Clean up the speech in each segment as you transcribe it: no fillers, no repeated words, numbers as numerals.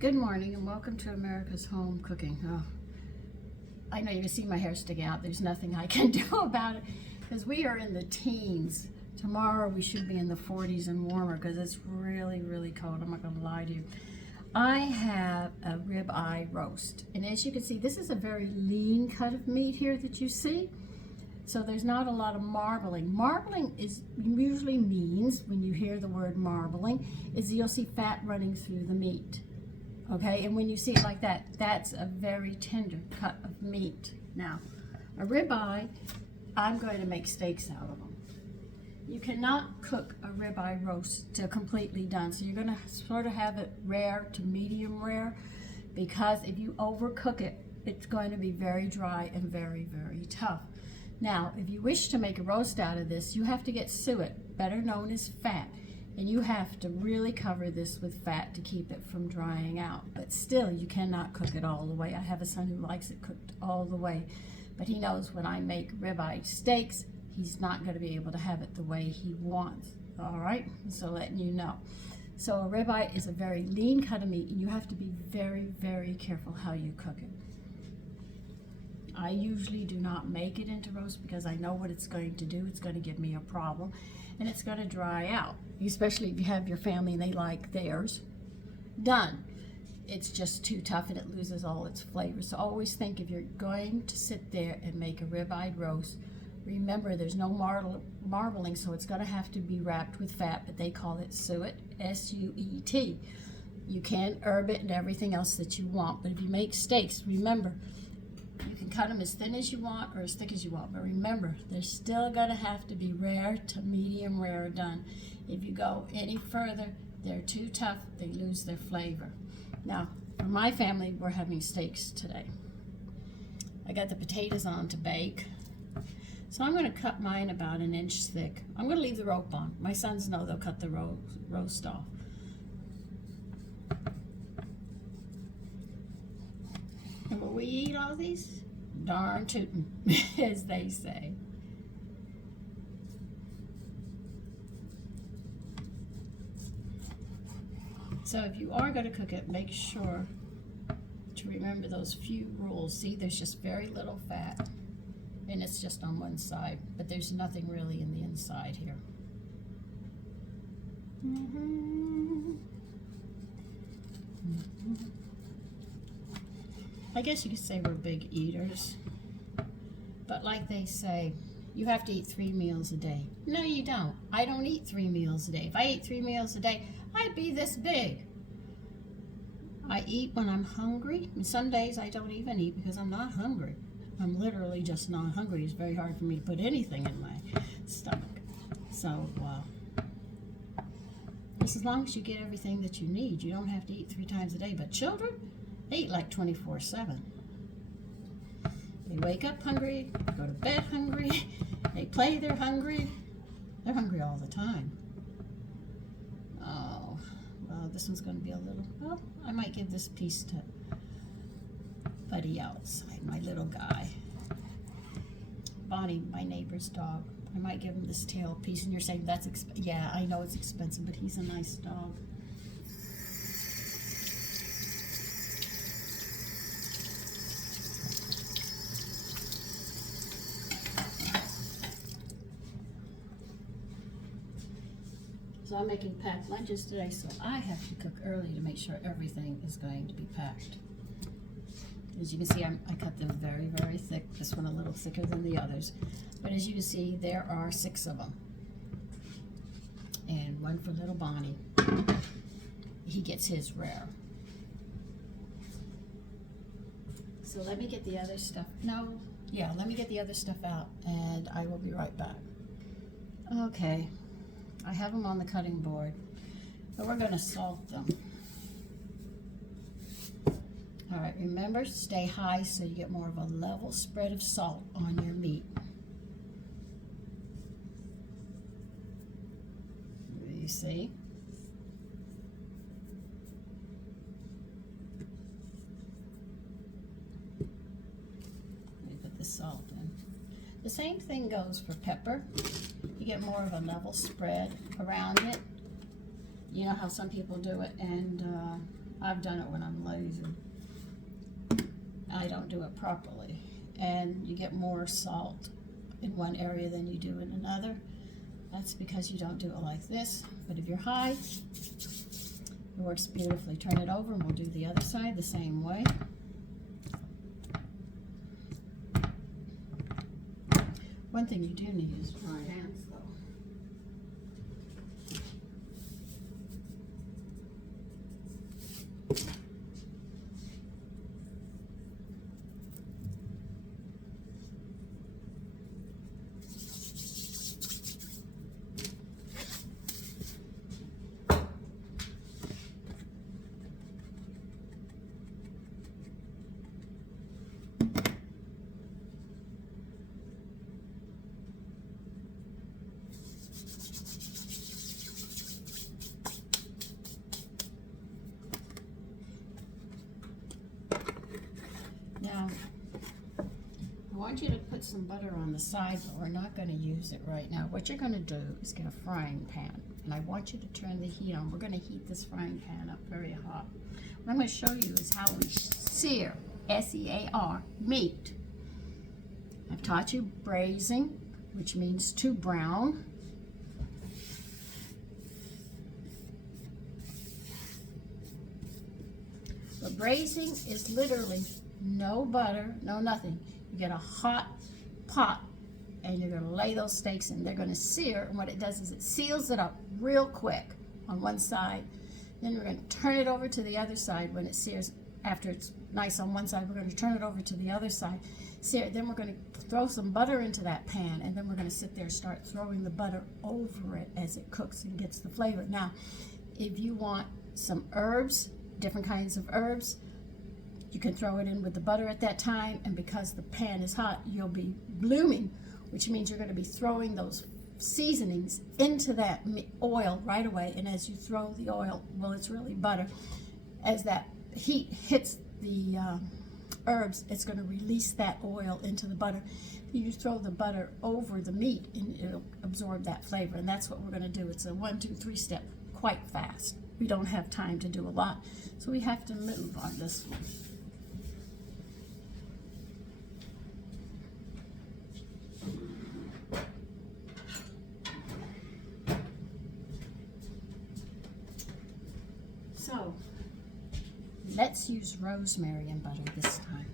Good morning and welcome to America's Home Cooking. Oh, I know you can see my hair sticking out. There's nothing I can do about it because we are in the teens. Tomorrow we should be in the 40s and warmer because it's really, really cold. I'm not going to lie to you. I have a ribeye roast, and as you can see, this is a very lean cut of meat here that you see. So there's not a lot of marbling. Marbling usually means, when you hear the word marbling, is you'll see fat running through the meat. Okay, and when you see it like that, that's a very tender cut of meat. Now, a ribeye, I'm going to make steaks out of them. You cannot cook a ribeye roast to completely done, so you're going to sort of have it rare to medium rare, because if you overcook it, it's going to be very dry and very, very tough. Now, if you wish to make a roast out of this, you have to get suet, better known as fat. And you have to really cover this with fat to keep it from drying out. But still, you cannot cook it all the way. I have a son who likes it cooked all the way. But he knows when I make ribeye steaks, he's not going to be able to have it the way he wants. All right? So letting you know. So a ribeye is a very lean cut of meat, and you have to be very, very careful how you cook it. I usually do not make it into roast because I know what it's going to do. It's going to give me a problem, and it's going to dry out, especially if you have your family and they like theirs done. It's just too tough and it loses all its flavor. So always think, if you're going to sit there and make a ribeye roast, remember there's no marbling, so it's going to have to be wrapped with fat, but they call it suet, S-U-E-T. You can herb it and everything else that you want, but if you make steaks, remember, you can cut them as thin as you want or as thick as you want, but remember, they're still going to have to be rare to medium rare done. If you go any further, they're too tough, they lose their flavor. Now, for my family, we're having steaks today. I got the potatoes on to bake, so I'm going to cut mine about 1 inch thick. I'm going to leave the rope on. My sons know they'll cut the roast off. And will we eat all these? Darn tootin', as they say. So if you are going to cook it, make sure to remember those few rules. See, there's just very little fat, and it's just on one side, but there's nothing really in the inside here. I guess you could say we're big eaters, but like they say, you have to eat 3 meals a day. No, you don't. I don't eat 3 meals a day. If I ate 3 meals a day, I'd be this big. I eat when I'm hungry, and some days I don't even eat because I'm not hungry. I'm literally just not hungry. It's very hard for me to put anything in my stomach. So, just as long as you get everything that you need, you don't have to eat 3 times a day. But children, they eat like 24/7. They wake up hungry, go to bed hungry, they play, they're hungry. They're hungry all the time. Oh, well, this one's going to be a little, well, I might give this piece to Buddy outside, my little guy. Bonnie, my neighbor's dog. I might give him this tail piece, and you're saying that's yeah, I know it's expensive, but he's a nice dog. So I'm making packed lunches today, so I have to cook early to make sure everything is going to be packed. As you can see, I cut them very, very thick. This one a little thicker than the others. But as you can see, there are 6 of them. And one for little Bonnie. He gets his rare. So let me get the other stuff. Let me get the other stuff out, and I will be right back. Okay. I have them on the cutting board, but we're going to salt them. All right, remember, stay high so you get more of a level spread of salt on your meat. You see? Let me put the salt in. The same thing goes for pepper. You get more of a level spread around it. You know how some people do it and I've done it when I'm lazy. I don't do it properly. And you get more salt in one area than you do in another. That's because you don't do it like this. But if you're high, it works beautifully. Turn it over and we'll do the other side the same way. One thing you do need is dry hands though. Now, I want you to put some butter on the side, but we're not going to use it right now. What you're going to do is get a frying pan, and I want you to turn the heat on. We're going to heat this frying pan up very hot. What I'm going to show you is how we sear, S-E-A-R, meat. I've taught you braising, which means to brown. But braising is literally no butter, no nothing. You get a hot pot and you're gonna lay those steaks in. They're gonna sear, and what it does is it seals it up real quick on one side. Then we're gonna turn it over to the other side when it sears. After it's nice on one side, we're gonna turn it over to the other side, sear it. Then we're gonna throw some butter into that pan, and then we're gonna sit there and start throwing the butter over it as it cooks and gets the flavor. Now, if you want some herbs, different kinds of herbs, you can throw it in with the butter at that time, and because the pan is hot, you'll be blooming, which means you're going to be throwing those seasonings into that oil right away. And as you throw the oil, well, it's really butter, as that heat hits the herbs, it's going to release that oil into the butter. You throw the butter over the meat and it'll absorb that flavor, and that's what we're going to do. It's a 1, 2, 3 step, quite fast. We don't have time to do a lot, so we have to move on this one. So, let's use rosemary and butter this time.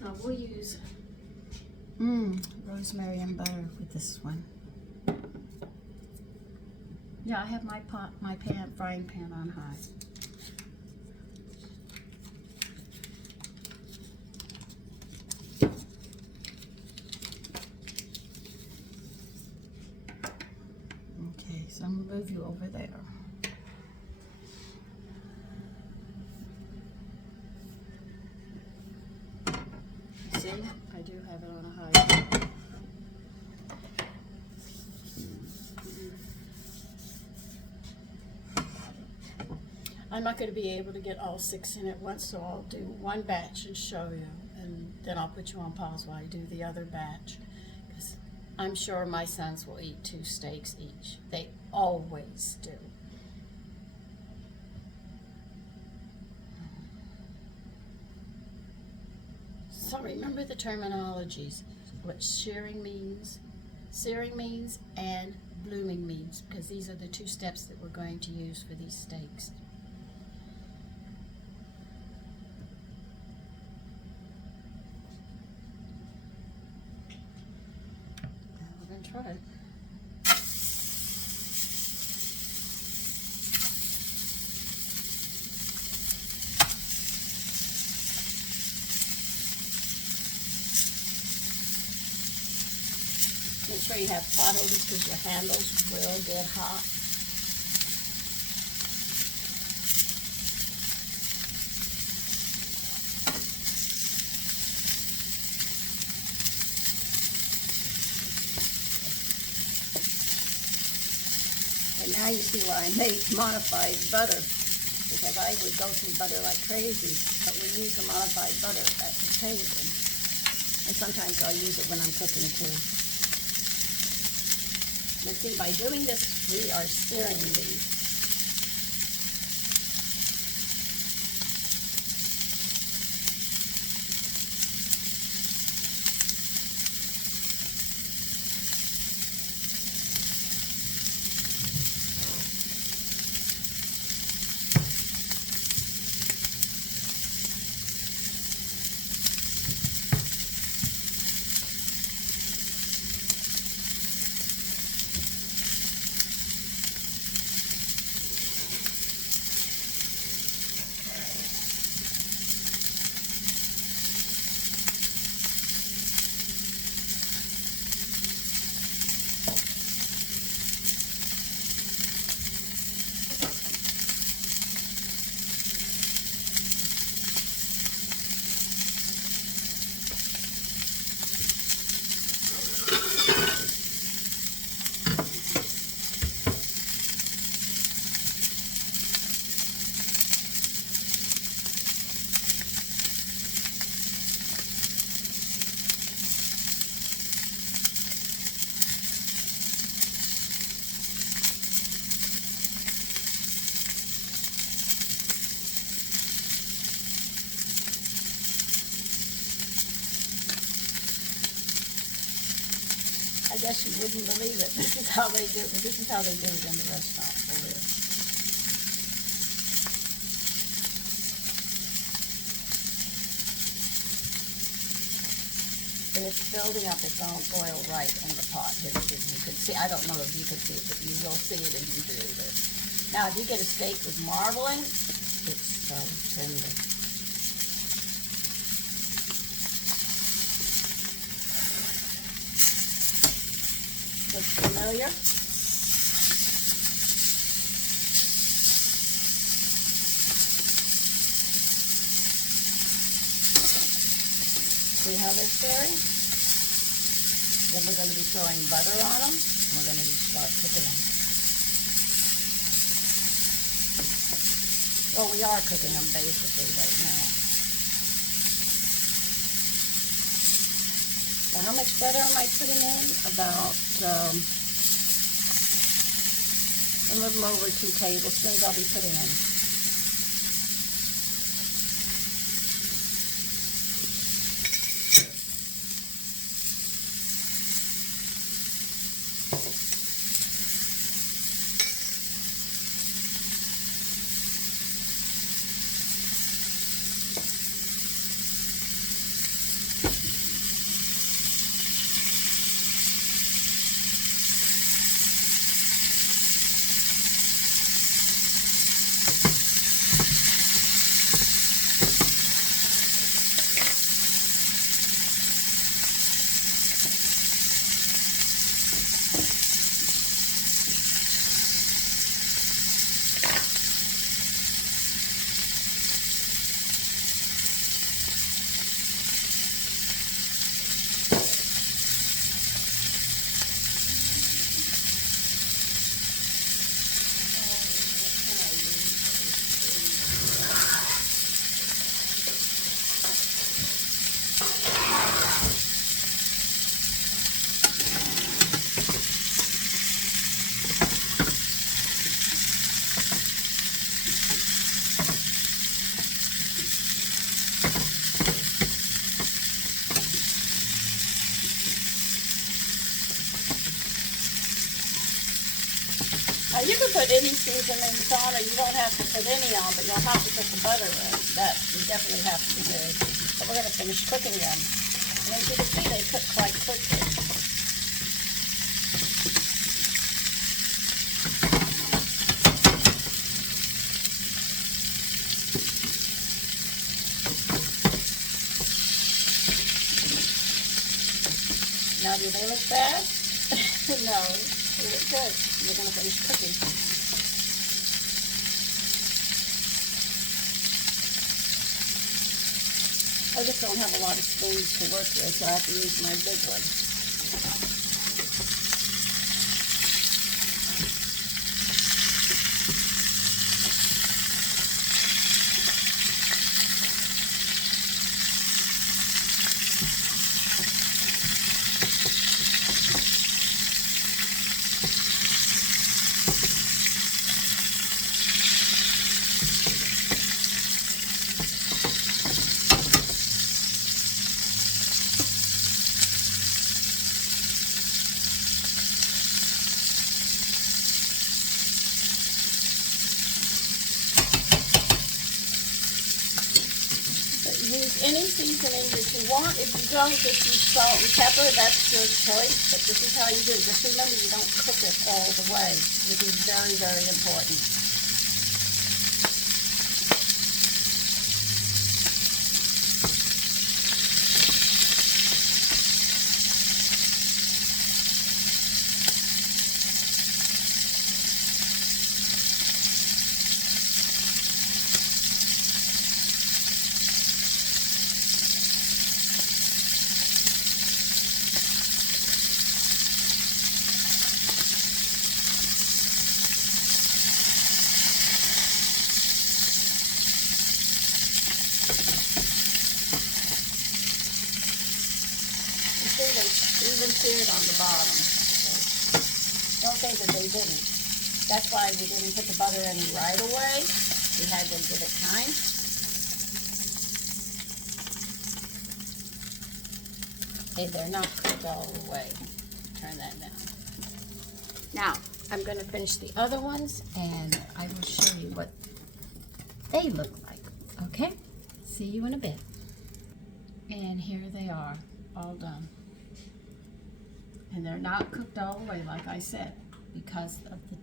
So we'll use rosemary and butter with this one. Yeah, I have my frying pan on high. Okay, so I'm gonna move you over there. See, I do have it on a high. I'm not going to be able to get all 6 in at once, so I'll do one batch and show you, and then I'll put you on pause while I do the other batch, because I'm sure my sons will eat 2 steaks each. They always do. So remember the terminologies, what searing means, and blooming means, because these are the 2 steps that we're going to use for these steaks. Now we're going to try it. Make sure you have hot ovens because your handles will get hot. Now you see why I make modified butter, because I would go through butter like crazy, but we use the modified butter at the table. And sometimes I'll use it when I'm cooking too. But see, by doing this, we are searing these. I guess you wouldn't believe it. This is how they do it. This is how they do it in the restaurant for real. And it's building up its own oil right in the pot. Here, you can see. I don't know if you can see it, but you will see it if you do this. Now, if you get a steak with marbling, it's so tender. Looks familiar. See how they're searing? Then we're going to be throwing butter on them. We're going to start cooking them. Well, we are cooking them basically right now. Now, how much butter am I putting in? About a little over 2 tablespoons I'll be putting in. You can put any seasonings on, or you don't have to put any on, but you'll have to put the butter in. That you definitely have to do. But we're going to finish cooking them. And as you can see, they cook quite quickly. Now, do they look bad? No, they look good. We're going to finish cooking. I just don't have a lot of spoons to work with, so I have to use my big one. seasonings if you want. If you don't, just use salt and pepper. That's your choice. But this is how you do it. Just remember you don't cook it all the way, which is very, very important. They even seared on the bottom. So don't think that they didn't. That's why we didn't put the butter in right away. We had to give it time. Okay, they're not cooked all the way. Turn that down. Now, I'm going to finish the other ones and I will show you what they look like. Okay? See you in a bit. And here they are, all done. And they're not cooked all the way, like I said, because of the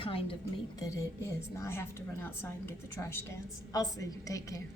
kind of meat that it is. Now I have to run outside and get the trash cans. I'll see you. Take care.